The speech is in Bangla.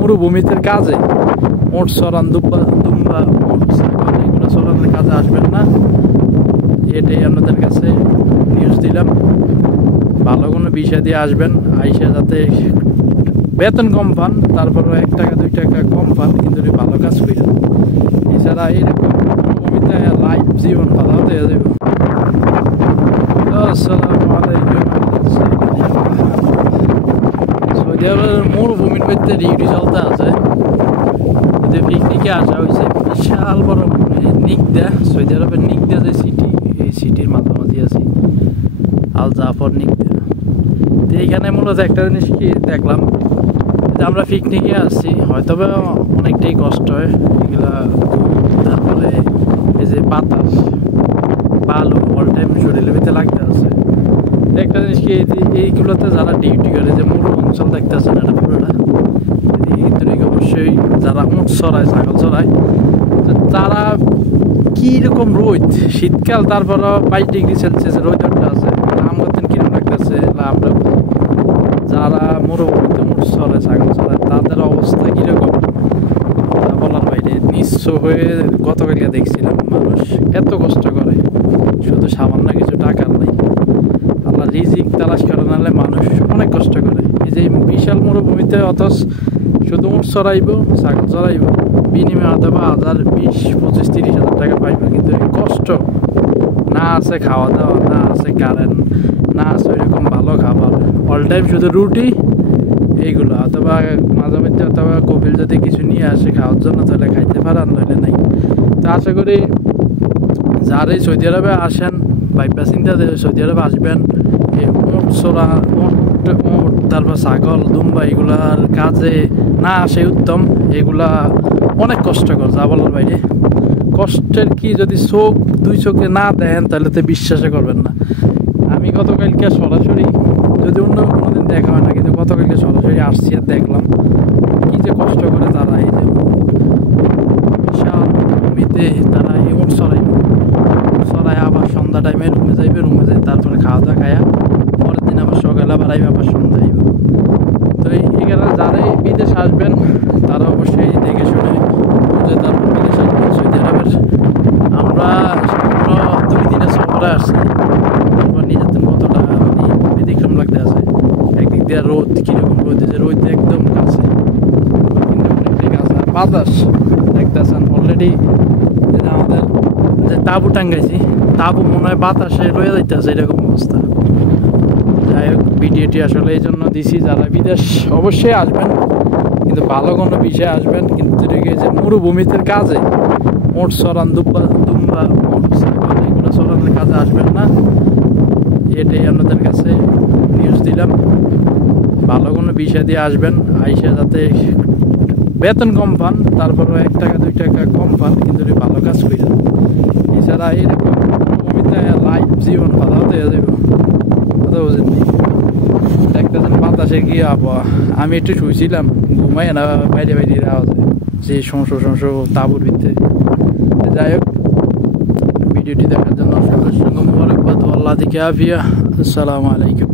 মরুভূমিতে কাজে উট চড়ান, দুম্বা এগুলো চড়ানোর কাজে আসবেন না, এটাই আপনাদের কাছে নিউজ দিলাম। ভালো কোনো বিষয় দিয়ে আসবেন, আইসা যাতে বেতন কম পান, তারপরে 1 টাকা 2 টাকা কম পান, কিন্তু ভালো কাজ করেন। এছাড়া এইরকম মরুভূমিতে লাইফ জীবন ভালো হতে যাবে। আসসালামু আলাইকুম। সৌদি আরবের মরুভূমির মধ্যে ডিউটি চলতে আছে, কিন্তু পিকনিকে আসা হয়েছে বিশাল বড় নিকদা, সৌদি আরবের নিকদা যে সিটি, এই সিটির মাঝামাঝি আছি, আল জাফর নিকদা। তো এইখানে মূলত একটা জিনিস কি দেখলাম, আমরা পিকনিকে আসছি, হয়তো অনেকটাই কষ্ট হয় এগুলা, তারপরে এই যে বাতাস বালু অল টাইম শরীরের ভিতরে লাগতে আছে। একটা জিনিস কি, এইগুলোতে যারা ডিউটি করে, যে মরু অঞ্চল দেখতে আছেন এটা পুরোটা, কিন্তু অবশ্যই যারা উঁট চড়ায়, ছাগল চড়ায়, তারা কীরকম রোদ, শীতকাল তারপর 22 ডিগ্রি সেলসিয়াস রোদটা আছে, আমাদের কিরকম লাগতেছে। আমরা যারা মরুভূমিতে উঁট চড়ায়, ছাগল চড়ায়, তাদের অবস্থা কীরকম বলার বাইরে। নিঃস্ব হয়ে গতকালকে দেখছিলাম মানুষ এত কষ্ট করে, শুধু সামান্য কিছু টাকার নেই, আল্লাহ রিজিক তালাশ করে, নাহলে মানুষ অনেক কষ্ট করে। এই যে বিশাল মরুভূমিতে অথচ শুধু উঁট চড়াইব, ছাগল চড়াইব, বিনিময়ে হয়তো 1000, 20, 25, 30 হাজার টাকা পাইব, কিন্তু এই কষ্ট না আছে, খাওয়া দাওয়া না আছে, কারেন্ট না আছে, ওইরকম ভালো খাবার, অল টাইম শুধু রুটি এইগুলো, অথবা মাঝে মধ্যে অথবা কপিল যদি কিছু নিয়ে আসে খাওয়ার জন্য, তাহলে খাইতে পারেন, নইলে নাই। তো আশা করি যারা এই সৌদি আরবে আসেন, বাইপা চিন্তা সৌদি আরবে আসবেন, এই উঁট চড়া, উঁট তারপর ছাগল দুম্বা এগুলার কাজে না আসে উত্তম। এগুলা অনেক কষ্টকর, যা বলার বাইরে। কষ্টের কি, যদি চোখ 2 চোখে না দেন তাহলে তো বিশ্বাসে করবেন না। আমি গতকালকে সরাসরি, যদি অন্য কোনোদিন দেখা হয় না, কিন্তু গতকালকে সরাসরি আসছি আর দেখলাম কি যে কষ্ট করে তারা, এই যে বিশাল ভূমিতে তারা এই উঁট চড়াইবে, চড়াই আবার সন্ধ্যা টাইমে রুমে যাইবে, রুমে যাই তারপরে খাওয়া দাওয়া খায়া পরের দিন আবার সকালে আবার আইবে, আবার সন্ধ্যা আইব। তো এখানে যারাই বিদেশ আসবেন তারা অবশ্যই দেখে শুনে বুঝে তারপর বিদেশ আসবেন সৌদি আরবের। আমরা 2 দিনের সফরে আসছি, তারপর নিজের কতটা ব্যতিক্রম লাগতে আছে। একদিক দিয়ে রোদ, কীরকম রোদ, যে রোদ একদম কাছে, কিন্তু অনেকটাই কাছে, আর বাতাস দেখতেছেন অলরেডি। আমাদের যে তাঁবু টাঙ্গাইছি, তাঁবু মনে হয় বাতাসে রয়ে যাইতেছে, এরকম অবস্থা। যাই হোক, ভিডিওটি আসলে এই জন্য দিছি, যারা বিদেশ অবশ্যই আসবেন, কিন্তু ভালো কোনো বিষয়ে আসবেন, কিন্তু যে মরুভূমিতে কাজে উঁট চড়ান, দুম্বা এগুলো চড়ানোর কাজে আসবেন না, এটাই আপনাদের কাছে নিউজ দিলাম। ভালো কোনো বিষয় দিয়ে আসবেন, আইসা যাতে বেতন কম পান, তারপরে 1 টাকা 2 টাকা কম পান, কিন্তু ভালো কাজ করেন। এছাড়া এইরকম মরুভূমিতে লাইফ জীবন ভালো হতে যাবে, কথা বুঝেননি। দেখতেছেন বাতাসে কি আবহাওয়া। আমি একটু শুয়েছিলাম, ঘুমাই না, বাইরে আওয়াজ যে সংস তাঁবুর ভিতরে। যাই হোক, ভিডিওটি দেখার জন্য সঙ্গে মুবারকবাদ, আল্লাহ দিকে আফিয়া। আসসালামু আলাইকুম।